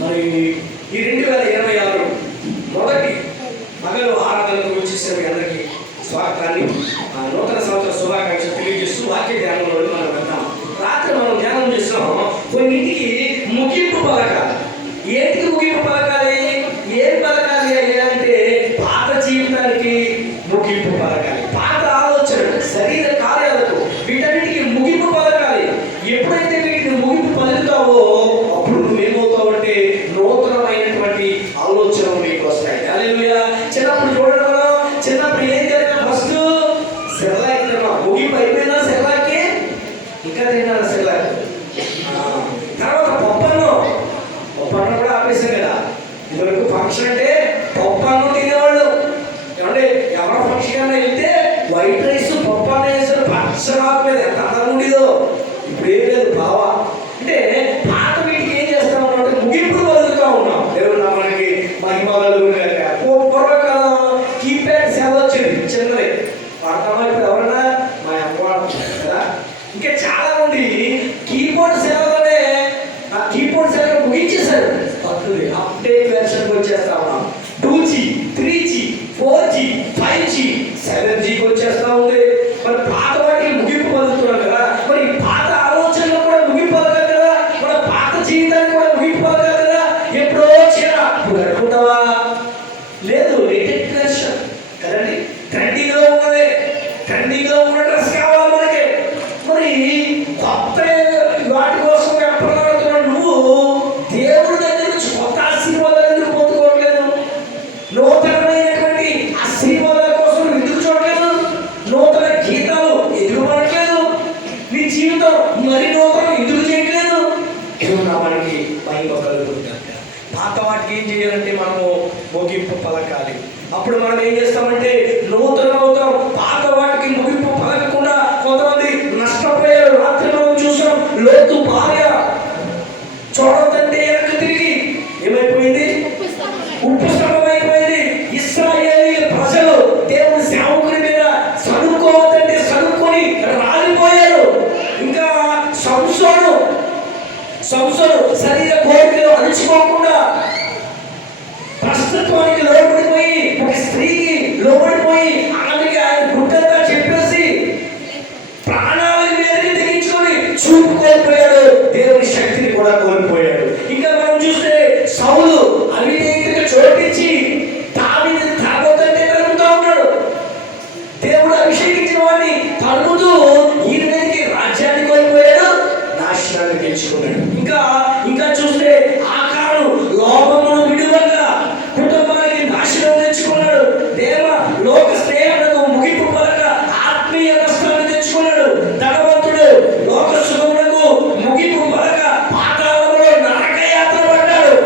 మరి ఈ 2026 మొదటి పగలు ఆరాధనకు వచ్చేసిన మీ అందరికీ స్వాగతాన్ని, నూతన సంవత్సర శుభాకాంక్షలు తెలియజేస్తూ వాక్య ధ్యానంలో మనం వెళ్తాం. రాత్రి మనం ధ్యానం చేస్తాం కొన్నింటికి ముగింపు పలకాలి. ఏంటికి ముగింపు పలకాలి? ఏం పలకాలి అంటే పాత జీవితానికి ముగింపు పలకాలి, పాత ఆలోచన శరీర కార్యాలకు వీటన్నిటికీ ముగింపు పలకాలి. ఎప్పుడైతే వీటిని ముగింపు పలుకుతావో అప్పుడు నువ్వేమవుతావు అంటే నూతనమైనటువంటి ఆలోచనలు మీకు వస్తాయి. హల్లెలూయా. చిన్నప్పుడు చూడండి, మనం చిన్నప్పుడు ఏం జరిగినా ఫస్ట్ సెర్లాక్ తిన్నాం, ముగింపు అయిపోయినా సెర్లాక్కి ఇంకా తిన్నాను సెర్లాక్. తర్వాత పప్పన్నం కూడా ఆపేసాం కదా. ఇదివరకు ఫంక్షన్ అంటే పప్పన్నం తినేవాళ్ళు. ఏమంటే ఎవరో ఫంక్షన్ కన్నా వెళ్తే వైట్ రైస్ పప్పన్నం వేసారు, ఫంక్షన్ ఆపలేదు. ఎంత అందంగా ఉండేదో. ఇప్పుడు ఏం లేదు బావా. అంటే పాత వీటికి ఏం చేస్తా ఉన్నాం అంటే ముగింపులు పలుకుతూ ఉన్నాం. దేవుడు మనకి మహిమలు పూర్వకాలం కీప్యాడ్ సేవ వచ్చింది, చిన్నది వాడతామా. ఇప్పుడు ఎవరన్నా మా అమ్మ కదా. ఇంకా చాలా మంది కీబోర్డ్ సేవలోనే ఆ కీబోర్డ్ సేవ ముగించేశారు. పక్కది అప్డేట్ వెర్షన్కి వచ్చేస్తా ఉన్నాం. 2G 3G 4G 5G 7Gకి వచ్చేస్తా ఉంది. మరి పాత వాటికి ముగింపు పలుకుతున్నాం కదా. మరి పాత ఆలోచనలు కూడా ముగింపు పలకాలి కదా. మన పాత జీవితాన్ని కూడా ముగింపు పలకాలి కదా. ఎప్పుడో చీరా ఇప్పుడు కట్టుకుంటావా? లేదు, లేటెస్ట్ వెర్షన్ కదండి. ట్రెండింగ్లో ఉన్నది, ట్రెండింగ్లో ఉన్న డ్రెస్ కావాలి మనకి. మరి కొత్త వాటి కోసం ఎప్పటికడుతున్నాడు నువ్వు. దేవుడి దగ్గర నుంచి కొత్త ఆశీర్వాదాలు ఎందుకు పొందుకోవట్లేదు? నూతనమైనటువంటి ఆశీర్వాదాల కోసం ఎందుకు చూడలేదు? నూతన గీతాలు ఎందుకు పడట్లేదు? నీ జీవితం మరి నూతనం ఎందుకు చేయట్లేదు? మనకి మహిమ కలుగుతుంది. పాత వాటికి ఏం చేయాలంటే మనము ముగింపు పలకాలి. అప్పుడు మనం ఏం చేస్తామంటే నూతన అవుతాం. పాత వాటికి ముగింపు పలకకుండా కొంతమంది నష్టపోయారు. రాత్రి మనం చూసాం, లోతు భార్య చూడొద్దంటే వెనక్కి తిరిగి ఏమైపోయింది? ఉప్పు స్తంభమైపోయింది. ఇశ్రాయేలీయుల ప్రజలు దేవుని సేవకుని మీద సనుక్కోవద్దంటే సనుక్కొని రాలిపోయారు. ఇంకా సంసోను శరీర కోరికలు అణిచిపోకుండా ప్రస్తుతానికి లోబడిపోయి, ఒక స్త్రీకి లోబడిపోయి ఆమెకి ఆయన గుడ్డంతా చెప్పేసి ప్రాణాలను మీదకి తెగించుకొని చూపు కోల్పోయాడు, దేవుని శక్తిని కూడా కోల్పోయాడు. ఇంకా మనం చూస్తే సౌలు అవిధేయతకు చోటించి దావీదుని తాగొద్దంటే తరుగుతూ ఉన్నాడు. దేవుడు అభిషేకించిన వాడిని తరుగుతూ ఈయన మీదకి రాజ్యాన్ని కోల్పోయాడు, నాశనాన్ని తెచ్చుకున్నాడు. ఇంకా చూస్తే ఆకారు లోపమును విడువగా కుటుంబానికి నాశనం తెచ్చుకున్నాడు. దేవ లోక స్నేహములకు ముగింపు పలక ఆత్మీయ నష్టాన్ని తెచ్చుకున్నాడు. ధనవంతుడు లోక సుఖములకు ముగింపు పలక పాతాళంలో నరక యాత్ర పడ్డాడు.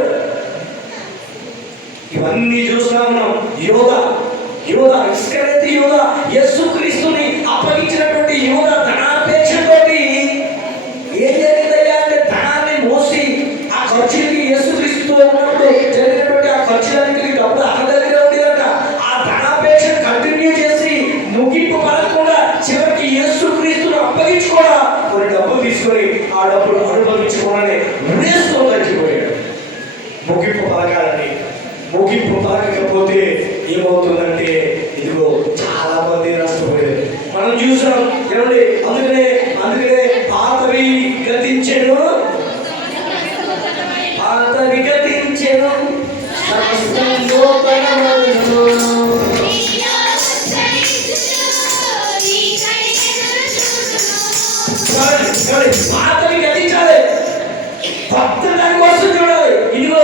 ఇవన్నీ చూస్తా ఉన్నాం. యోధ ఇస్కరియోతు యోధ, యేసుక్రీస్తుని అప్పగించినటువంటి యోధ ధనాపేక్షతోటి ఏం జరిగిందయ్యా అంటే ధనాన్ని మోసి ఆ ఖర్చులకి యేసుక్రీస్తుతో ఉన్నప్పుడు జరిగినటువంటి ఆ ఖర్చులకి డబ్బులు అతని దగ్గర ఉండేదంట. ఆ ధనాపేక్షను కంటిన్యూ చేసి ముగింపు పలకకుండా చివరికి యేసుక్రీస్తును అప్పగించుకోవడా కొన్ని డబ్బులు తీసుకొని ఆ డబ్బులు అనుభవించుకోవాలని ఉరేస్తూ తగ్గిపోయాడు. ముగింపు పలకాలని, ముగింపు పలకకపోతే ఏమవుతుందంటే ఇదిగో చాలా మంది నష్టపోయారు. మనం చూసాం ఏమండి. అందుకనే పాతవి గతించెను, పాతవి గతించాలి, కొత్త దాని కోసం చూడాలి. ఇదిగో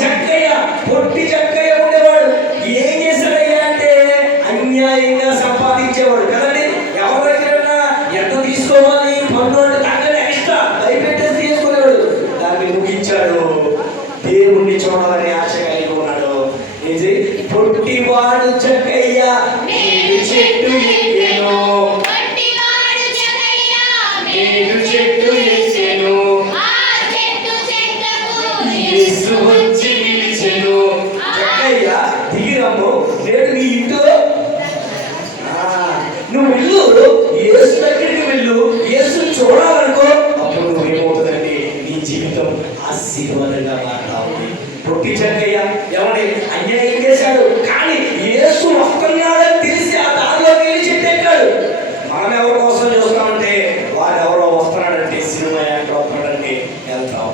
జక్కయ్య, పొట్టి జక్కయ్య ఉండేవాడు. ఏం చేశాడయ్యా అంటే అన్యాయంగా సంపాదించేవాడు కదండి. ఎవరి దగ్గర ఎంత తీసుకోవాలి పన్ను అంటే దానికన్నా ఎక్స్ట్రా భయపెట్టేసి తీసుకునేవాడు. దాన్ని ముగించాడు. దేవుణ్ణి చూడాలని ఆశ కలిగి ఉన్నాడు. ఇది పొట్టివాడు జక్కయ్య చెట్టు ఎక్కేను, చెట్టు ఎక్కేను, యేసు వచ్చి నిలిచెను. జక్కయ్య దిగిరమ్ము, నేను నీ ఇంట్లో నువ్వు వెళ్ళు, యేసు దగ్గరికి వెళ్ళు, యేసు చూడాలనుకో. అప్పుడు నువ్వు ఏమవుతుందండి, నీ జీవితం ఆశీర్వాదంగా మారుతా ఉంది. పొట్టి చెక్కయ్య ఎవరి అన్యాయం చేశాడు, కానీ యేసు వస్తున్నాడని తెలిసి ఆ దారిలోకి వెళ్ళి చెట్టెక్కాడు. మనం ఎవరి కోసం చూస్తామంటే వాడు ఎవరో వస్తున్నాడంటే, సినిమా యాక్టర్ వస్తున్నాడంటే వెళ్తాం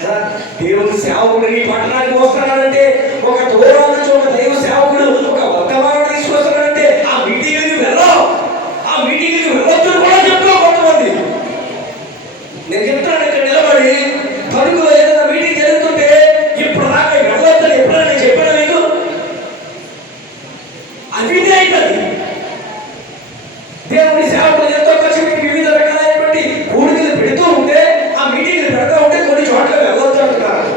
కదా. దేవుని సేవకుడు నీ పట్టణానికి వస్తున్నాడంటే, ఒక దూరం నుంచి ఒక దైవ సేవకుడు ఒక వర్తమానం తీసుకొస్తున్నాడంటే ఆ మీటింగ్కి వెళ్ళాం. ఆ మీటింగ్కి వెళ్ళొద్దు కూడా చెప్తాం కొంతమంది. నేను చెప్తాను ఇక్కడ నిలబడి తణుకులో ఏదైనా మీటింగ్ జరుగుతుంటే ఇప్పుడు దాకా వెళ్ళొద్దని ఎప్పుడైనా నేను చెప్పాను మీకు? అవిదే అవుతుంది. దేవుని సేవకులు ఎంతో ఖర్చు పెట్టి వివిధ రకాలైనటువంటి కూడికలు పెడుతూ ఉంటే, ఆ మీటింగ్లు పెడతా ఉంటే కొన్ని చోట్ల వెళ్ళొద్దు అంటున్నారు.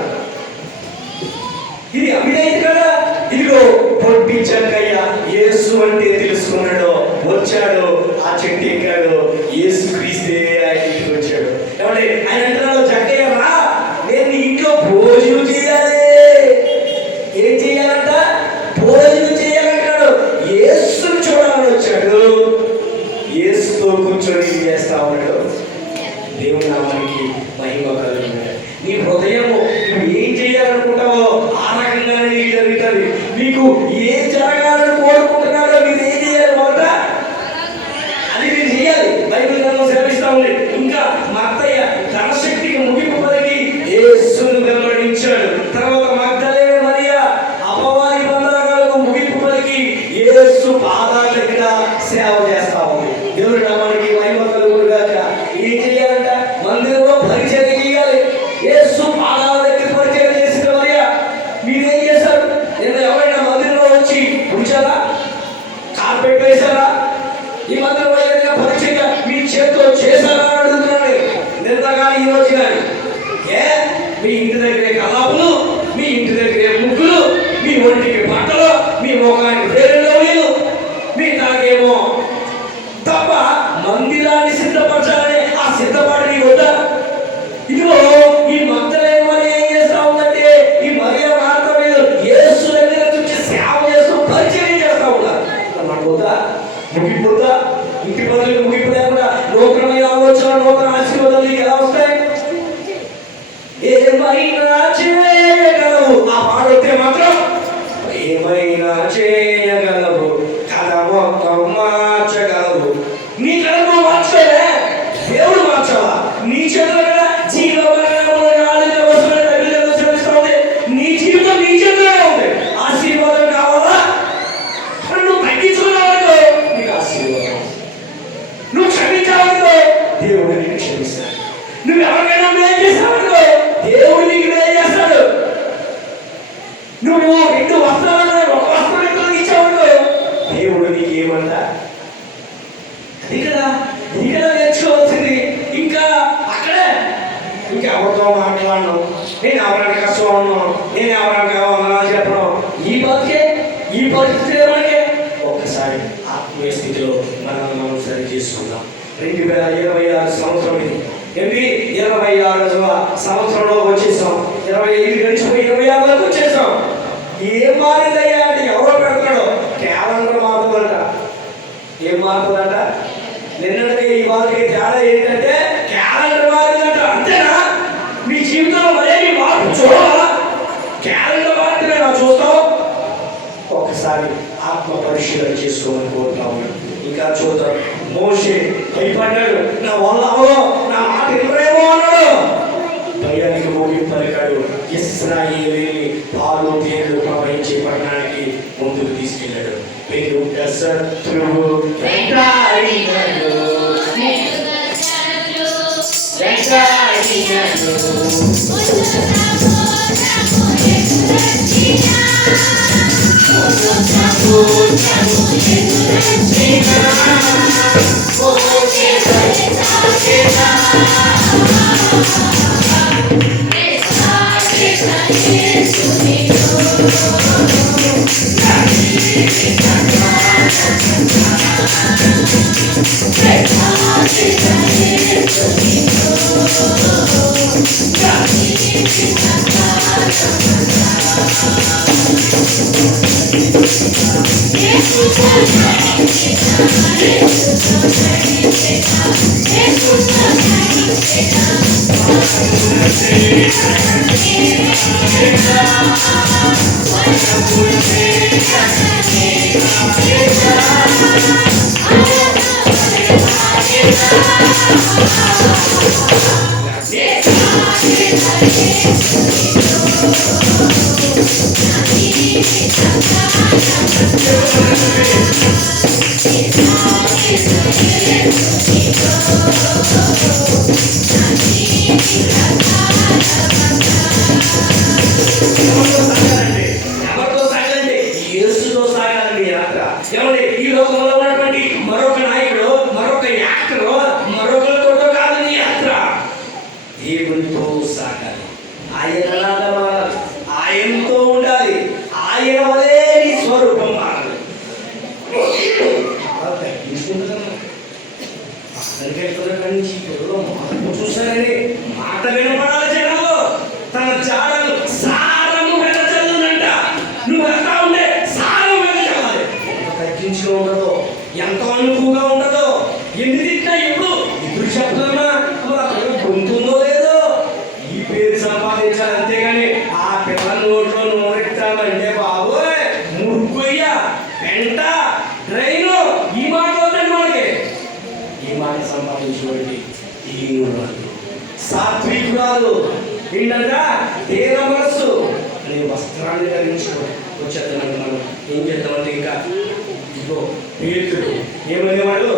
ఇది అవిధేయత కదా. ఇదిగో పొట్టి చెక్కయ్య యేసు అంటే తెలుసుకున్నాడు, వచ్చాడు, ఆ చెట్టు ఎక్కాడు, యేసు క్రీస్తే ఆయన ఇంటికి వచ్చాడు. ఏమంటే ఆయన అంటున్నాడు, చెక్కయ్య రా, నేను నీ ఇంట్లో భోజనం చేయాలి. ఏం చేయాలంట? భోజనం చేయాలంటాడు. యేసును చూడాలని వచ్చాడు, యేసుతో కూర్చొని చేస్తా ఉన్నాడు. దేవుని నామానికి మహిమ కలుగుతుంది. నీ హృదయము నువ్వు ఏం చేయాలనుకుంటావో ఆ రకంగానే నీకు జరుగుతుంది. మీకు ఏం జరగాలని కోరుకుంటున్నారో మీరు ఏం చేయాలి? మొదట అది మీరు చేయాలి. బైబిల్ గ్రంథం సెలవిస్తా ఉంది. ఇంకా మత్తయ్య ధనశక్తికి ముగింపు పలికి యేసును వెంబడించాడు. తర్వాత మగ్దలేనే మరియా అపవాది బంధకాలకు ముగింపు పలికి యేసు పాదాల దగ్గర సేవ చేస్తా ఉంది. దేవుడి నామానికి మహిమ కలుగునుగాక. ఏం చేయాలంట? మందిరంలో పరిచయం చేయాలి. యేసు పాదాల దగ్గర పరిచయం చేసిన మరియా మీరేం చేశారు? నేను ఎవరైనా మందిరంలో వచ్చి కూర్చారా? కార్పెట్ వేశారా? ఈ మందిరంలో ఏదైనా పరిచయంగా మీ చేతితో చేశారా అని అడుగుతున్నాను. నిన్న కానీ ఈ రోజు కానీ మీ ఇంటి దగ్గరే కలాపులు, మీ ఇంటి దగ్గరే ముగ్గులు, మీ ఒంటికి బట్టలు, మీ ముఖానికి వేరేలు, మీ తాగేమో తప్ప మందిరాన్ని సిద్ధపరచాలని ఆ సిద్ధపాటు నీకు వద్దా? ఇదిగో ఈ మగ్దలేనే మరియా ఏం చేస్తా ఉందంటే, ఈ మరియా మార్త మీద యేసు దగ్గర నుంచి సేవ చేస్తూ పరిచయం చేస్తా ఉన్నారు. మనకు వద్దా? ముగిపోద్దా? ఇంటి పనులకు ముగిపు లేకుండా నూతనమైన ఆలోచన, నూతన ఆశీర్వాదాలు నీకు ఎలా వస్తాయి? ఏమైనా చేయగలవు. ఆ పాడొస్తే మాత్రం ఏమైనా చేయగలవు, కథ మొత్తం మార్చగలవు. నీ కథ నువ్వు మార్చలే, దేవుడు మార్చావా? నీ చేతుల కదా నీ జీవితం నీ చేతులనే ఉంది. ఆశీర్వాదం కావాలా? నువ్వు తగ్గించుకున్నావనుకో నీకు ఆశీర్వాదం. నువ్వు క్షమించావనుకో దేవుడు నీకు క్షమిస్తాడు. నువ్వు ఎవరికైనా మేలు చేసావనుకో దేవుడు నీకు మేలు చేస్తాడు. నువ్వు 2 వస్త్రాలను ఒక వస్త్రం ఎక్కువ ఇచ్చావనుకో దేవుడు నీకు ఏమంటా? అది కదా నేర్చుకోవాల్సింది. ఇంకా అక్కడే ఇంకెవరితో మాట్లాడను, నేను ఎవరికి కష్టం ఉన్నాను, నేను ఎవరికి వందనాలు చెప్పడం, ఈ పరిస్థితి మనకి ఒక్కసారి ఆత్మీయ స్థితిలో మనం సరి చేసుకుందాం. 2026 సంవత్సరం ఇది. 26వ సంవత్సరంలోకి వచ్చేసాం. 25 గడిచిపోయి 26లోకి వచ్చేసాం. ఏం మారిందయ్యా అంటే ఎవరో పెడతాడో క్యాలెండర్ మారుతుందంట. ఏం మారుతుందంట? నిన్నటికి ఈ వాళ్ళకి తేడా ఏంటంటే క్యాలెండర్ మారిందంట. అంతేనా? మీ జీవితంలో మరేమి మార్పు చూడాలా? క్యాలెండర్ మారితే నా చూస్తాం. ఒకసారి ఆత్మ పరిశీలన చేసుకోమని కోరుతా ఉన్నాను. ఇంకా చూద్దాం. మోషే భయపడ్డాడు, నా వల్ల అవో, నా మాట ఎవరేమో అన్నాడు. భయానికి ముగింపు పలికాడు. ఇశ్రాయేలీయుల్ని పాలు తేనెలు ప్రవహించే పట్టణానికి ముందుకు తీసుకెళ్ళాడు. పెద్ద శత్రువు వెంటాడినడు. ఎవరితో సాగాలంటే యేసుతో సాగాలండి యాత్ర. ఏమండి, ఈ లోకంలో ఉన్నటువంటి మరొక నాయకుడు, మరొక యాక్టర్, మరొకరితో కాదు నీ యాత్ర. దేవునితో సాగాలి. ఆయనలాగా మారాలి, ఆయనతో ఉండాలి, ఆయన వలే నీ స్వరూపం మారాలి. తగ్గించుకుంటున్నాను నుంచి మార్పు చూస్తానని మాట వినపడాలి జనాలు. తన జాడలు సారము వెదజల్లునంట. నువ్వు వెళ్తా ఉంటే సారం వెదజల్లాలి. ఎంత తగ్గించుగా ఉండదో, ఎంత అనుకువగా ఉండదో, ఎన్ని తిట్టినా ఎప్పుడు ఎదురు చెప్తున్నా గొంతుందో లేదో ఈ పేరు సంపాదించాలి. అంతేగాని ఆ పిల్లల నోట్లో నోరెత్తామంటే బాబోయ్ మురుగ్గొయ్య వెంట ట్రైను ఈ మాట వద్దండి. మనకి ఈ మాట సంపాదించుకోండి. దీనురాలు, సాత్వికురాలు, ఏంటంట దేవ మనస్సు అనే వస్త్రాన్ని ధరించుకోండి. వచ్చేద్దామంటే మనం ఏం చేద్దామంటే ఇంకా ఇదిగో పేతుడు ఏమనేవాడు,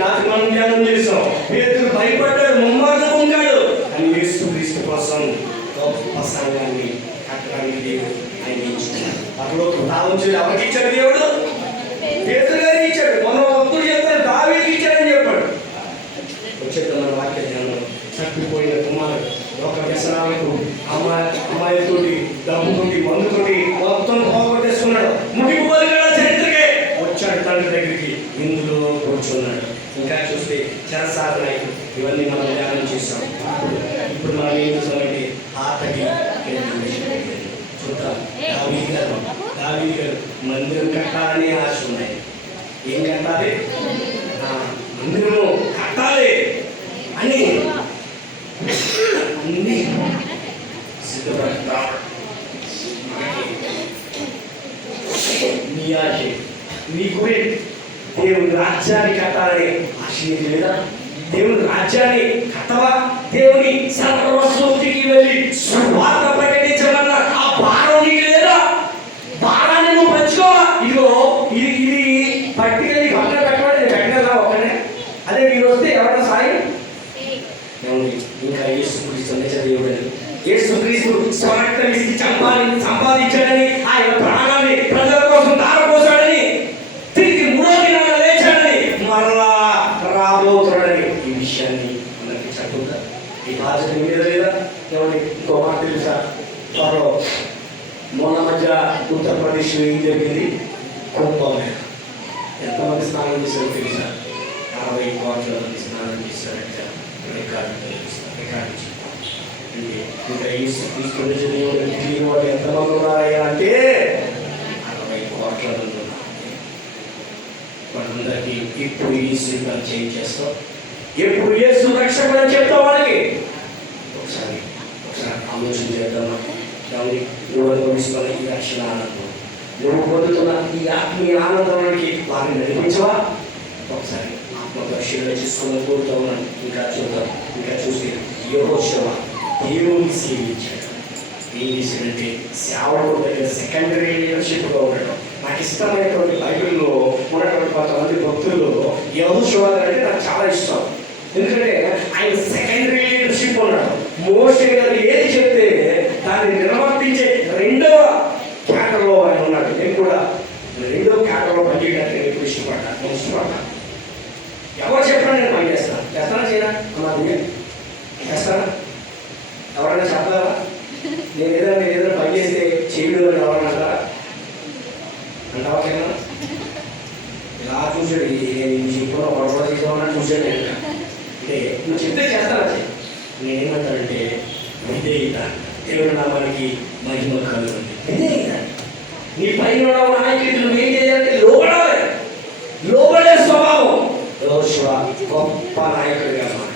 రాత్రి మనం ధ్యానం చేసాం. పేతుడు భయపడ్డాడు, ముమ్మార్లు పొంగాడు. అని యేసుక్రీస్తు కోసం గొప్ప సంఘాన్ని కట్టడానికి దేవుడు ఆయన ఇచ్చాడు. అప్పుడు తాళం ఎవరికి ఇచ్చాడు? దేవుడు పేతురు గారికి ఇచ్చాడు. మొన్న భక్తుడు చెప్తాడు, దావీదుకి ఇచ్చాడని చెప్పాడు. వచ్చేద్దాం మన వాక్య ధ్యానం. చచ్చిపోయిన కుమారుడు ఒక వ్యసనాలకు అమ్మాయితోటి, డబ్బుతోటి, మందుతోటి మొత్తం పోగొట్టేసుకున్నాడు. ముగిపోదు కదా చరిత్రకే. వచ్చాడు తండ్రి దగ్గరికి, ఇందులో కూర్చున్నాడు. ఇంకా చూస్తే చెరసాల నాయకుడు, ఇవన్నీ మనం ధ్యానం చేస్తాం. ఇప్పుడు మనం ఏం చూస్తామంటే ఆతకి చూద్దాం. దావీదు గారు మందిరం కట్టాలని ఆశ ఉన్నాయి. ఏం కట్టాలి? మందిరము కట్టాలి అని అన్ని సిద్ధపడతాడు. నీ ఆశ, నీ గురి దేవుని రాజ్యాన్ని కట్టాలని ఆశ నీకు లేదా? దేవుని రాజ్యాన్ని కట్టవా? దేవుని సర్వస్వతికి వెళ్ళి సువార్త ప్రకటించమన్న ఆ భారం నీకు లేదా? భారాన్ని నువ్వు పంచుకోవా? ఇదిగో ఇది పట్టుకెళ్ళి పక్కన పెట్టమని నేను పెట్టగలరా? ఒక్కనే అదే మీరు వస్తే ఎవరైనా సాయం ఇంకా యేసుక్రీస్తు దేవుడని, యేసుక్రీస్తు స్వరక్తం ఇచ్చి సంపాదించాడని, ఆయన ప్రాణాన్ని ప్రజల కోసం ధారపోసాడని, తిరిగి మూడో దినాన లేచాడని, మరలా రాబోతున్నాడని ఈ విషయాన్ని మనకి చదువుతా. ఈ బాధ్యత మీద లేదా? ఏమండి, ఇంకో మాట తెలుసా? త్వరలో మొన్న మధ్య ఉత్తరప్రదేశ్లో ఏం జరిగింది? కుంభమేళ. ఎంతమంది స్నానం చేశారో తెలుసా? 60 కోట్ల మంది స్నానం చేశారంట. రికార్డు ఇంకా యేసుక్రీస్తు దేవుడు ఎంతమంది ఉన్నారయ్యా అంటే 60 కోట్ల మంది ఉన్నారు. వాళ్ళందరికీ ఇప్పుడు యేసు చేంజ్ చేస్తాం. ఎప్పుడు యేసు రక్షకుడు అని చెప్తాం వాళ్ళకి. ఒకసారి ఆలోచన చేద్దామా? నువ్వు అనుభవిస్తున్న ఈ రక్షణ ఆనందం, నువ్వు పొందుతున్న ఈ ఆత్మీయ ఆనందానికి వారిని నడిపించవా? ఒకసారి ఆత్మపరిశీలన చేసుకుని కోరుతా ఉన్నాను. ఇంకా చూద్దాం. ఇంకా చూసి యెహోషువ దేవుని సేవించాడు. ఏం చేశాడంటే సేవకుడు దగ్గర సెకండరీ లీడర్షిప్గా ఉండడం. నాకు ఇష్టమైనటువంటి బైబిల్లో ఉన్నటువంటి కొంతమంది భక్తుల్లో యెహోషువ అంటే నాకు చాలా ఇష్టం. ఎందుకంటే ఆయన సెకండరీ లీడర్షిప్ ఉన్నాడు. మోషే గారు ఏది చెప్తే దాన్ని నిర్వర్తించే రెండవ క్యాటర్లో ఆయన ఉన్నాడు. నేను కూడా రెండవ క్యాటర్లో పనిచేయడానికి నేను ఎప్పుడు ఇష్టపడ్డా. ఎవరు చెప్పినా నేను పని చేస్తాను. చేస్తానా చేయనా? చేస్తానా? ఎవరైనా చెప్పాలా? నేను ఏదైనా పని చేస్తే చేయడు అని ఎవరైనా అంటారా? అంటావా? చేయనా? ఇలా చూసాడు. నేను చెప్పిన గొడవ చేసామని చూసాడు. అంటే నువ్వు చెప్తే చేస్తానా? నేనేమంటానంటే విధేయత. దేవుడు నామానికి మహిమ కలుగుతుంది. విధేయత. నీ పైన నాయకులు నువ్వు ఏం చేయాలంటే లోబడాలి. లోబడే స్వభావం. యెహోషువ గొప్ప నాయకుడిగా ఉన్నాడు.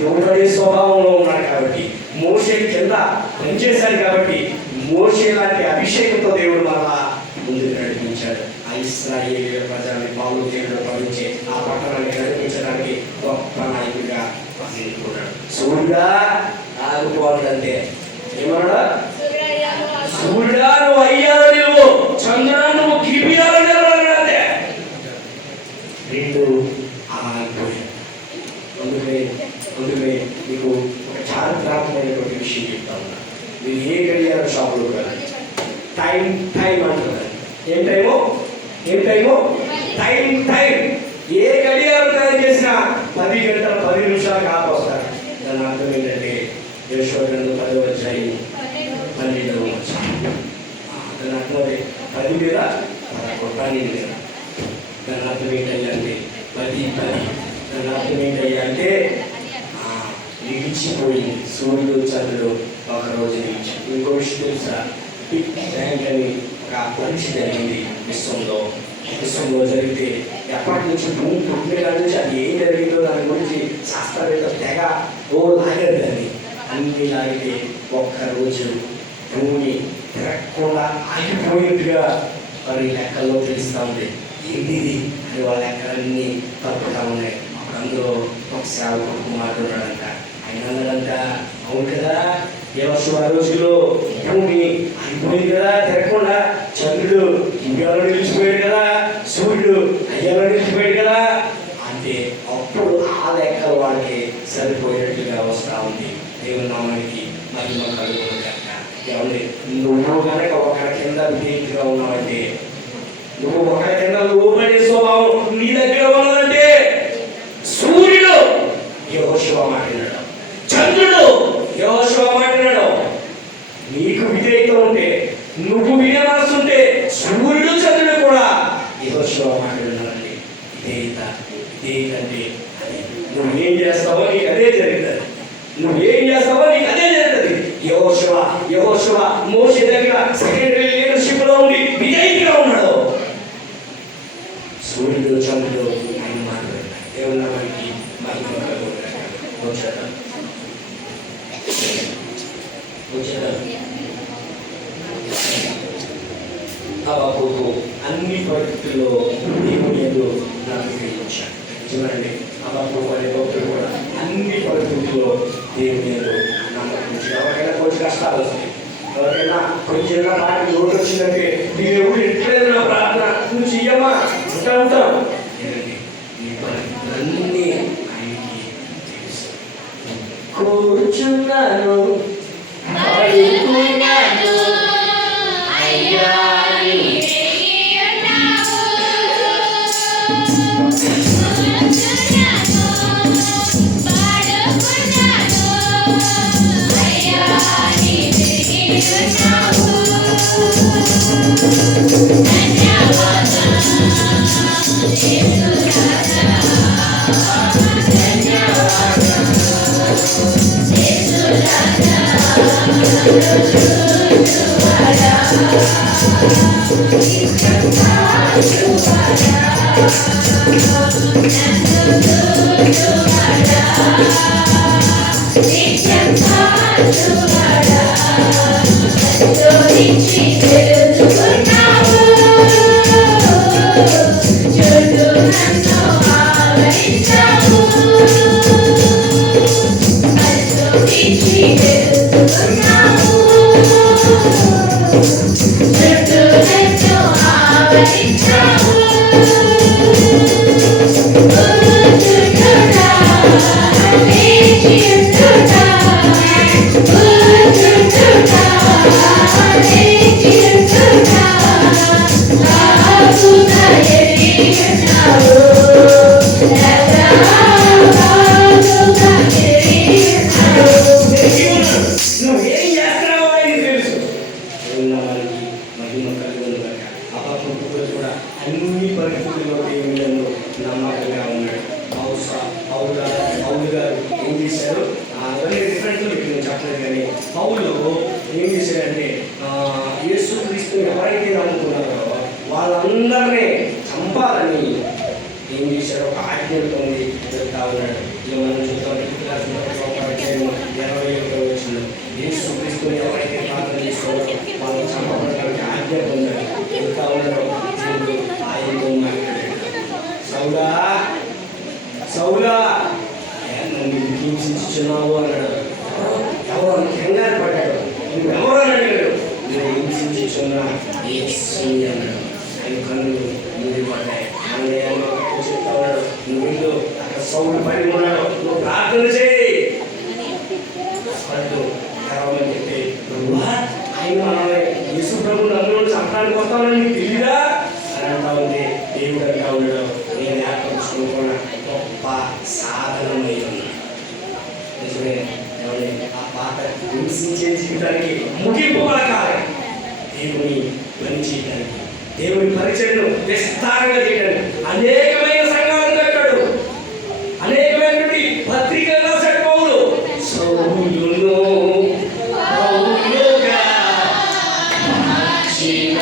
లోబడే స్వభావంలో ఉన్నాడు కాబట్టి మోషే కింద పనిచేశాడు కాబట్టి మోషే లాంటి అభిషేకంతో దేవుడు మరలా ముందుకు నడిపించాడు. ఆ ఇశ్రాయేలు ప్రజల్ని పాలు దేవుడు పంపించి ఆ పట్టణాన్ని నడిపించడానికి గొప్ప నాయకుడిగా ఎన్నుకున్నాడు. సూర్యుడా ఆగిపోవాలంటే ఏమన్నాడా? సూర్యుడా నువ్వు అయ్యాలో నువ్వు, చంద్రుడా నువ్వు గిరియాలో నిలబడాలంటే రెండు ఆగిపోయాడు. అందుకే మీకు ఒక చారిత్రాత్మకమైనటువంటి విషయం చెప్తా ఉన్నా. మీరు ఏ గడియార షాపులో కానీ టైం అంటున్నారు. ఏం టైము టైం. ఏ గడియారం తయారు చేసినా 10 గంటల 10 నిమిషాలకు ఆపొస్తారు. దాని అర్థం ఏంటంటే యెషయా 10వ అధ్యాయం 12వ వచనం. దాని అర్థం 10 మీద 12 మీద. దాని అర్థం ఏంటంటే 10. దాని అర్థం ఏంటంటే నిలిచిపోయింది. సూర్యుడు చంద్రుడు ఒక రోజు నిలిచి. ఇంకో విషయం తెలుసా? బిగ్ బ్యాంగ్ అని ఒక పరీక్ష జరిగింది విశ్వంలో జరిగితే ఎప్పటి నుంచి భూమి పుట్టిన నుంచి అది ఏం జరిగిందో దాని గురించి శాస్త్రవేత్త తెగ లాగారు. దాన్ని అన్ని లాగితే ఒక్కరోజు భూమి తిరగకుండా ఆగిపోయినట్టుగా వారి లెక్కల్లో తెలుస్తూ ఉంది. ఏంటిది అని వాళ్ళ లెక్కలన్నీ తప్పుతా ఉన్నాయి. అందులో ఒక సేవకుడు కుమారుడు ఉన్నాడంట. ఆయన అన్నాడంట, అవును కదా యెహోషువ రోజుల్లో భూమి అయిపోయింది కదా తిరగకుండా, చంద్రుడు ఇండియాలో నిలిచిపోయాడు కదా, సూర్యుడు అయ్యాలో నిలిచిపోయాడు కదా అంటే అప్పుడు ఆ లెక్కలు వాడికి సరిపోయేట్టుగా వస్తూ ఉంది. దేవుని నామానికి మహిమ కలుగును గాక. ఏమండి, నువ్వు కనుక ఒకరి కింద విధేయుడిగా ఉన్నావంటే, నువ్వు ఒకరి కింద లోబడే స్వభావం నీ దగ్గర ఉన్నదంటే సూర్యుడు యెహోషువ మాట్లాడాడు, చంద్రుడు యెహోషువ మాట్లాడాడు. నీకు విధేయత ఉంటే, నువ్వు వినే మనసు ఉంటే సూర్యుడు చంద్రుడు కూడా యెహోషువ మాట్లాడాలండి. విధేయత అంటే నువ్వు ఏం చేస్తావో నీకు అదే జరుగుతుంది. యెహోషువ మోషే దగ్గర సెకండరీ లీడర్షిప్ లో ఉండి విధేయతగా ఉన్నాడు. సూర్యుడు చంద్రుడు ఆయన మాట్లాడారు. దేవుని నామానికి మహిమ కలుగును గాక. హబక్కూకు అన్ని పరిస్థితుల్లో దేవుని యందు నమ్మకం ఉంచాడు. చూడండి, హబక్కూకు అనే భక్తుడు కూడా అన్ని పరిస్థితుల్లో దేవుని యందు నమ్మకం ఉంచాడు. ఎవరికైనా కొంచెం కష్టాలు వస్తాయి, ఎవరికైనా కొంచెంగా బాగా లోటు వచ్చిందంటే దేవుడు ఎట్లేదు నా ప్రార్థన నువ్వు చెయ్యమ్మా ఉంటాం. నీ పరిస్థితులన్నీ ఆయనకి తెలుసు. కూర్చున్నాను వాళ్ళందరినీ చంపాలని ఏం చేశారు? ఒక ఆజ్ఞతోంది చెప్తా ఉన్నాడు. మనం చూద్దాం 21వ వచ్చింది తీసుకొని ఎవరైతే ప్రార్థన చేస్తారో వాళ్ళు చంపబడడానికి ఆజ్ఞ పొందారు. ఇంకా ఉండడం ఆయనతో మాట్లాడాడు. సౌలా సౌలా నన్ను హింసించుచున్నావు అన్నాడు. ఎవరు కంగారు పడ్డాడు. నువ్వెవరు అని అడిగాడు. నువ్వు హింసించుచున్నా యేసు అన్నాడు. ఆయన కన్నులు ముందు పడ్డాయి. చెప్తా ఉన్నాడు, నువ్వు వెళ్ళు, అక్కడ సౌలు పడి ఉన్నాడు, నువ్వు ప్రార్థన చేయి పట్టు తెరవమని చెప్పి, ఆయన యేసు ప్రభు నన్ను చంపడానికి వస్తానని నీకు తెలియదా అని అంటా ఉంది. దేవుడు అంటా ఉన్నాడు, నేను ఏర్పరచుకున్న గొప్ప సాధనమై ఉన్నాడు. నిజమే, ఆ పాట హింసించే జీవితానికి ముగింపు పలకాలి. దేవుని పని చేయడానికి, దేవుని పరిచయను విస్తారంగా చేయడానికి అనేకమైన సంఘాలు కట్టాడు. అనేకమైనటువంటి పత్రికలు రాశాడు పౌలు. సౌలును పౌలుగా మార్చిన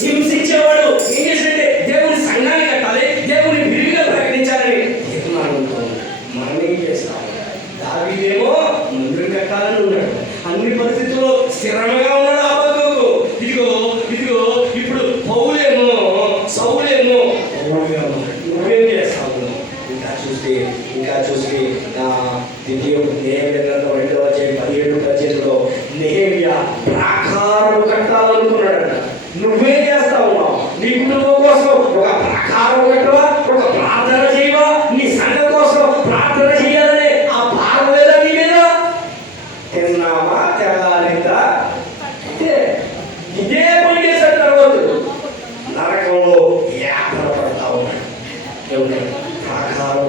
హింసించేవాడు ఏం చేసినట్టే దేవుని సంఘాన్ని కట్టాలి, దేవుని విరివిగా ప్రకటించాలని మనం ఏం చేస్తాం? దావీదేమో మందిరం కట్టాలని ఉన్నాడు, అన్ని పరిస్థితుల్లో స్థిరంగా ఉన్నాడు. అబద్ధకు ఇదిగో ఇదిగో ఇప్పుడు పౌలేమో సౌలేమో పౌలుగా ఉన్నాడు. నువ్వేం చేస్తావు? ఇంకా చూస్తే నెహెమ్యా గ్రంథం 2వ అధ్యాయం 17 నెహెమ్యా ప్రాకారం కట్టాలనుకున్నాడట. నువ్వేం చేస్తావు? నీ కుటుంబం కోసం ఒక ప్రాకారం కట్టవా? ఒక ప్రార్థన చేయవా? నీ సంఘం కోసం ప్రార్థన చేయాలనే ఆ భారం లేదా నీ మీద? తిన్నామా తెల్లారిందా ఇదే పని చేసిన తర్వాత నరకంలో యాత్ర పడతా ఉన్నాడు. ప్రాకారం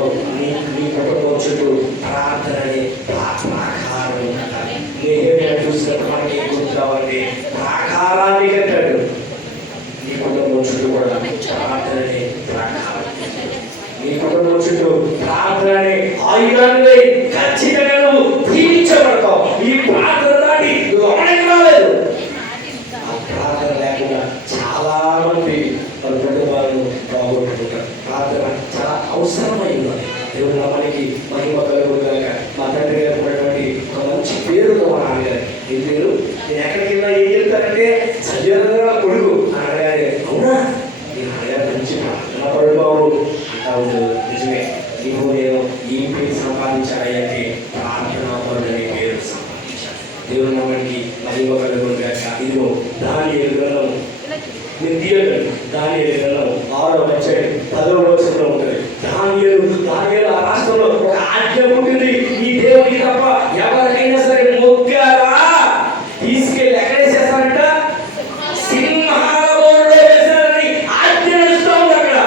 నీ కుటుంబం చుట్టూ ప్రార్థనని ప్రాకారం కట్టాలి. నెహెమ్యా చూసినప్పుడు మనకి ఏం గుర్తురావంటే ప్రాకారాన్ని కట్టాడు. నీ కుటుంబం చుట్టూ కూడా ప్రార్థనని ప్రాకారం, నీ కుటుంబం చుట్టూ ప్రార్థనని ఆయుధాన్ని ఖచ్చితంగా నువ్వు దీవించబడతావు. ఈ ప్రార్థన దాటి లోపలికి రాలేదు. ఆ ప్రార్థన లేకుండా చాలా మంది వాళ్ళ కుటుంబాలను బాగొట్టుకుంటారు. ప్రార్థన చాలా అవసరమైంది. దేవుడు మనకి మహిమ కలుగుతాక మా తండ్రి గారు ఉన్నటువంటి ఒక మంచి పేరుతో మా నాన్నగారు ఏం పేరు, నేను ఎక్కడికి వెళ్ళినా ఏం చెప్తానంటే సజీవంగా కొడుకు అనగానే అవునా ఈ నాన్నగారు మంచి ప్రార్థన పడుబాబు అంటా ఉండదు. నిజమే, నీకు నేను ఏం పేరు సంపాదించాలంటే ప్రార్థనా పరుడనే పేరు సంపాదించాను. దేవుడు మనకి మహిమ కలుగుతాక. ఇదిగో దానియేలు గ్రంథం నేను తీయగలను. దానియేలు గ్రంథం 6వ అధ్యాయం 10వ వచనంలో ఉంటుంది. దానియేలు ఆ రాష్ట్రంలో ఒక ఆజ్ఞ ఉంటుంది, ఈ దేవుడికి తప్ప ఎవరికైనా సరే మొక్కారా తీసుకెళ్ళి ఎక్కడేసేస్తారంట, సింహాల బోర్డులో వేసారని ఆజ్ఞ నడుస్తూ ఉంది అక్కడ.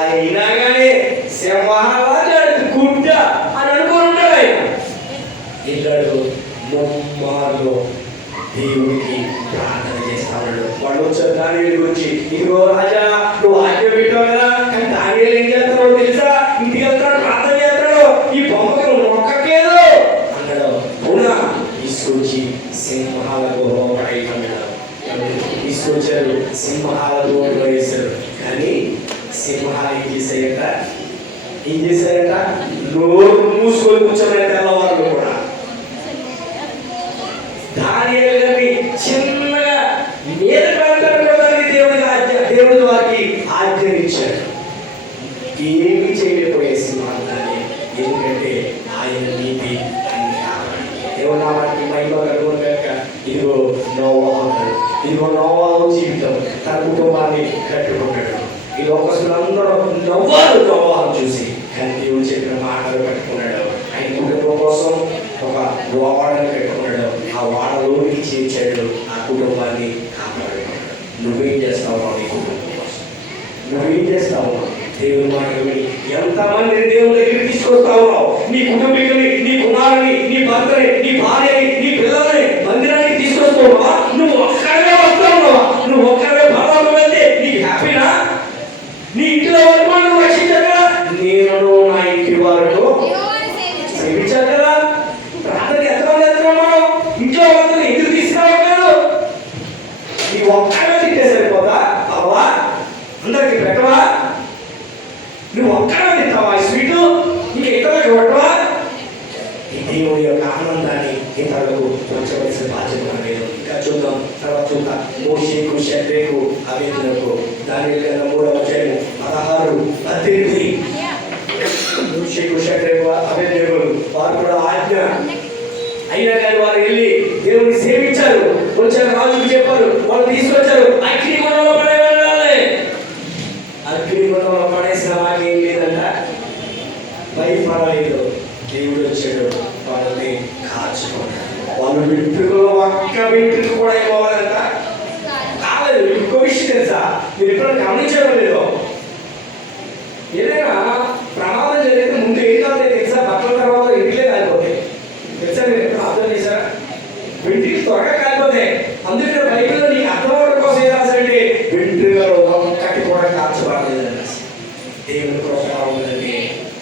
అయినా కానీ సింహాల గుడ్డ అని అనుకోని ఉంటాడు. ఆయన ఇల్లాడు ముమ్మార్లో దేవుడికి ప్రార్థన చేస్తా ఉన్నాడు. వాళ్ళు వచ్చారు దానియేలు గురించి, ఇదిగో రాజా నువ్వు ఆజ్ఞ పెట్టావు కదా, కానీ దానియేలు ఏం చేస్తున్నాడో తెలుసా? ఇంటికి వెళ్తాడు, ప్రార్థన చేస్తాడు, ఈ బొమ్మకు మొక్కలేదు అన్నాడు. అవునా? తీసుకొచ్చి సింహాల గుహలో పడేయమన్నాడు. తీసుకొచ్చారు, సింహాల గుహలో వేశారు. కానీ సింహాలు ఏం చేశారట నోరు మూసుకొని కూర్చోమని తెల్లవారు కూడా దానియేలు గారిని చిన్నగా మీద పెట్టడానికి దేవుడి వారికి ఆజ్ఞనిచ్చాడు. ఏమి చేయలేకపోయే సింహాలు దానియేలు, ఎందుకంటే ఆయన నీతి దేవుడు నామానికి మహిమ కలుగుగాక. ఇదిగో నోవాహు జీవితం తన కుటుంబాన్ని కట్టుకుంటాడు. ఈ లోకస్తులందరూ నోవాహు చూసి, కానీ దేవుడు చెప్పిన మాటలు కట్టుకున్నాడు. ఆయన కుటుంబం కోసం ఒక వాడని కట్టుకున్నాడు. ఆ వాడలోకి చేర్చాడు, ఆ కుటుంబాన్ని కాపాడుకున్నాడు. నువ్వేం చేస్తావు? నీ కుటుంబం కోసం నువ్వేం చేస్తావు? దేవుని మాటలు విని ఎంతమందిని దేవుని దగ్గరికి తీసుకొస్తా ఉన్నావు? నీ కుటుంబీకుని, నీ కుమారుని, నీ భర్తని, నీ భార్యని, నీ పిల్లల్ని మందిరానికి తీసుకొస్తున్నావా? నువ్వు ఒక్కడే వస్తా ఉన్నావా? నువ్వు ఒక్కడే భర్తకు వెళ్తే నీకు హ్యాపీనా? నీ ఇంట్లో వరకు నువ్వు రక్షించావు కదా. నేను నా ఇంటి వరకు సేవించాను కదా. ప్రార్థన ఎంతమంది వెళ్తున్నాం మనం? ఇంట్లో వాళ్ళని ఎందుకు ఒక్కగా తింటే సరిపోతా అవ్వా? అందరికి పెట్టవా? నువ్వు ఒక్కగా తింటావా ఈ స్వీటు? నీకు ఇతరులకు పెట్టవా? ఈ దేవుడి యొక్క ఆనందాన్ని ఇతరులకు పంచవలసిన బాధ్యత లేదు. ఇంకా చూద్దాం, తర్వాత చూద్దాం. మోషేకు, షద్రకు, అబేద్నెగో, దానియేలు 3వ అధ్యాయం 16, 18. మోషేకు, షద్రకు, అబేద్నెగోలు వారు కూడా ఆజ్ఞ అయినా కానీ వారు వెళ్ళి దేవుని సేవించారు. వచ్చారు, రాజుకు చెప్పారు, వాళ్ళు తీసుకొచ్చారు. అగ్నిగుండంలో పడేయాలి. అగ్నిగుండంలో పడేసిన వాకి ఏం లేదంట, భయపడలేదు. దేవుడు వచ్చాడు, వాళ్ళని కాచుకున్నాడు. వాళ్ళు వెంట్రుకలో ఒక్క వెంట్రుక కూడా ఏమవ్వాలంట కాలేదు. ఇంకో విషయం తెలుసా, మీరు ఎప్పుడైనా గమనించడం లేదు, ఏదైనా ప్రమాదం జరిగితే ముందు ఏం కావాలి తెలుసా? బట్టల తర్వాత ఇంటిలే కాలిపోతాయి తెలుసా? మీరు ఎప్పుడు అర్థం చేశారా? వెంట్రుక త్వరగా కాలిపోతాయి. అందుకే బైబిల్లో నీకు అర్థం అవడం కోసం ఏం రాశారంటే వెంట్రుకలో ఒక్కటి కూడా కాల్చబడలేదండి. దేవుని ప్రోత్సాహం ఉందండి.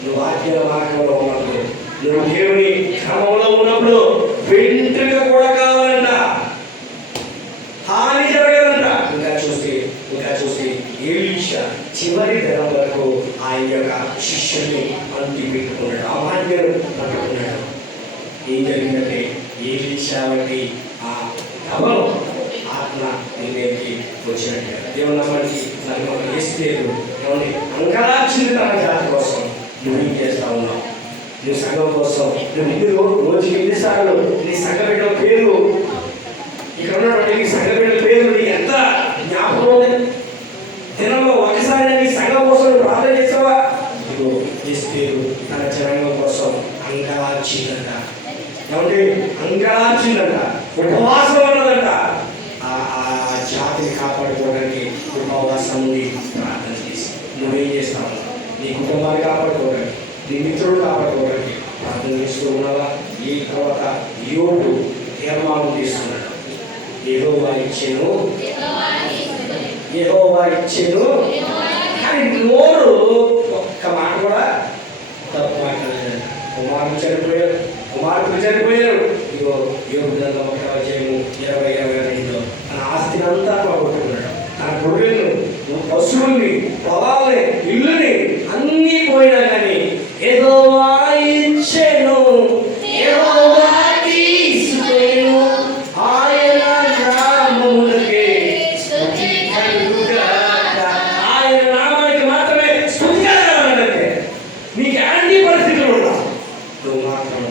నువ్వు ఆజ్ఞల మార్గంలో ఉన్నప్పుడు, నువ్వు దేవుని క్రమంలో ఉన్నప్పుడు వెంట్రుక కూడా కావాలంట, హాని జరగదంట. ఇంకా చూస్తే ఎలీషా చివరి దినం వరకు ఆయన యొక్క శిష్యుల్ని అంటి పెట్టుకున్నాడు, అమాన్యులు పట్టుకున్నాడు. ఏం జరిగిందంటే ఎలీషా వంటి ఆ కవలం ఆత్మ నిర్ణయానికి వచ్చినట్టు దేవుని నమ్మడానికి మరి ఒక ఏస్తేరు ఏమని అంకరాచింది తన జాతి కోసం. నువ్వేం చేస్తా ఉన్నావు? నీ సంఘం కోసం నువ్వు ఇందులో రోజుకి ఎన్నిసార్లు నీ సంఘ బిడ్డల పేర్లు, ఇక్కడ ఉన్నటువంటి నీ సంఘ బిడ్డల పేర్లు నీకు ఎంత జ్ఞాపకం ఉంది? దినంలో ఒకసారి నీ సంఘం కోసం ప్రార్థన చేసావా? ఇదిగో ఏస్తేరు తన జనాంగం కోసం అంకరాచిందంట. ఏమంటే అంకరాచిందంట, ఉపవాసం ఉన్నదంట. ఆ జాతిని కాపాడుకోవడానికి ఉపవాసం నుండి ప్రార్థన చేసి నువ్వేం చేస్తావు? నీ కుటుంబాన్ని కాపాడుకోవడానికి, నీ మిత్రులు కాపాడుకోవడానికి ప్రార్థన చేస్తూ ఉన్నావా? ఈ తర్వాత యోగు తీర్మానం తీసుకున్నాడు. యెహోవా ఇచ్చెను కానీ నోరు ఒక్క మాట కూడా తప్పు మాట్లాడలేదు. కుమారుడు చనిపోయారు. ఇగో యోగు గ్రంథం 1వ అధ్యాయము 20-22 తన ఆస్తిని అంతా పోగొట్టుకున్నాడు. తన గొర్రెలను, పశువుల్ని, పొలాల్ని, ఇల్లుని అన్నీ పోయినా కానీ యెహోవా ఇచ్చెను, యెహోవా తీసుకొనెను, ఆయన నామమునకే స్తుతి కలుగుగాక. ఆయన నామానికి మాత్రమే స్తుతి కలగాలంటే నీకు ఎలాంటి పరిస్థితులు ఉన్నా నువ్వు మాత్రం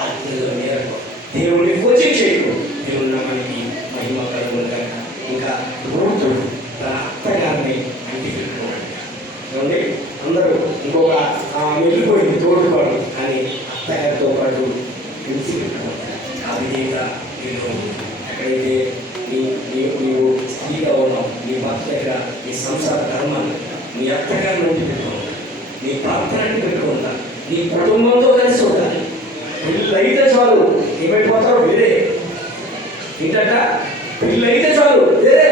ఆత్మీయుల మేరకు దేవుడిని పూజ చేయకు. దేవుని నామానికి మహిమ కలుగుగాక. ఇంకా రూతుడు తన అత్తగారిని ఇంటికి పెట్టుకున్నాడు. ఏమండి అందరూ ఇంకొక వెళ్ళిపోయింది తోడుకోవడం, కానీ అత్తగారితో పాటు కలిసి పెట్టుకున్నాడు. ఆ విధంగా నేను ఎక్కడైతే నీవు స్త్రీగా ఉన్నావు, నీ భర్త దగ్గర నీ సంసార ధర్మాన్ని నీ అత్తగారిని ఉండి పెట్టుకుంటా, నీ ప్రార్థనని పెట్టుకుంటా, నీ కుటుంబంతో కలిసి ఉండాలి. పెళ్ళైతే చాలు ఏమైపోతారో వేరే. ఏంటంట? పెళ్ళైతే చాలు వేరే.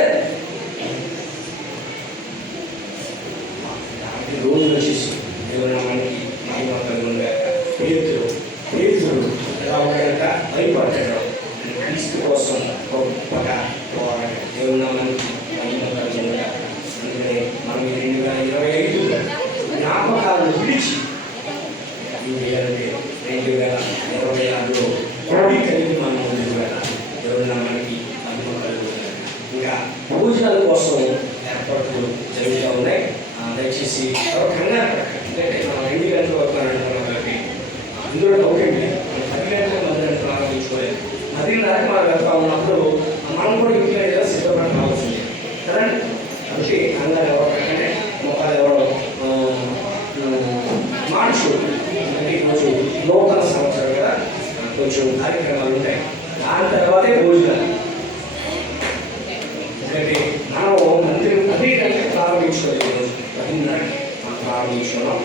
రోజులు వచ్చేసి దేవునామానికి మహిమ కలుగుగాక. పేతురు ఎలా ఉన్నాడంట? భయపడ్డాడు. క్రీస్తు కోసం గొప్పగా పోరాడాడు. దేవునామానికి మహిమ కలుగుగాక. అందుకనే మనం 2025 జ్ఞాపకాలను విడిచి 2026లో కోడి కలిగి మనం ముందుకు వెళ్ళాలి. దేవునామానికి మహిమ కలుగుగాక. ఇంకా భోజనాల కోసం ఏర్పాట్లు జరుగుతూ ఉన్నాయి. దయచేసి కంగారు ఎందుకంటే మనం 2 గంటల వరకు అంటున్నాం కాబట్టి అందులో డౌటేంటి, మనం 10 గంటలకు 10 గంటలు ప్రారంభించుకోలేదు. 10:30కి మనం వెళ్తా ఉన్నప్పుడు మనం కూడా ఇంట్లో ఏదో సిద్ధపడి రావాల్సింది కదండి. కాబట్టి కంగారు ఎవరు పెట్టండి, మొక్కలు ఎవరు మార్చు. అంటే ఈరోజు నూతన సంవత్సరం కదా, కొంచెం కార్యక్రమాలు ఉంటాయి. దాని తర్వాతే భోజనాలు. ఎందుకంటే మనం మందిరం 10 గంటలకు ప్రారంభించుకోలేదు. ఈరోజు 10:30కి మనం ప్రారంభించుకున్నాం.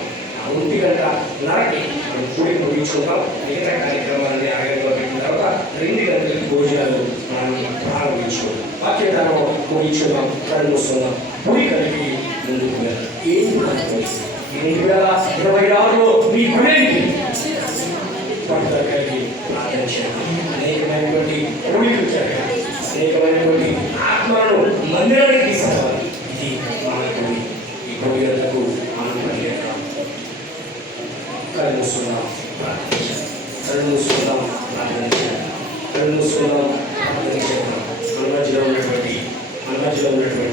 1:30కి మనం కూడి ముగించుకుంటాం. మిగతా కార్యక్రమాలని అరగంటలో పెట్టిన తర్వాత 2 గంటలకి భోజనాలు మనం ప్రారంభించుకుంటాం. వాక్యదానం ముగించుకున్నాం, కళ్ళు మూసుకున్నాం, గుడి కలిపి ముందుకు వెళ్ళాలి. ఏంటి 2026లో మీ గుడేంటి? పట్టుదల కలిగి ప్రార్థన చేయాలి. అనేకమైనటువంటి కోరికలు జరగాలి, అనేకమైనటువంటి ఆత్మలను కళ్ళు మూసుకుందాం, ప్రార్థన చేద్దాం. కళ్ళు మూసుకుందాం, ప్రార్థన చేద్దాం. కళ్ళు మూసుకుందాం, ప్రార్థన చేద్దాం. మన మధ్యలో ఉన్నటువంటి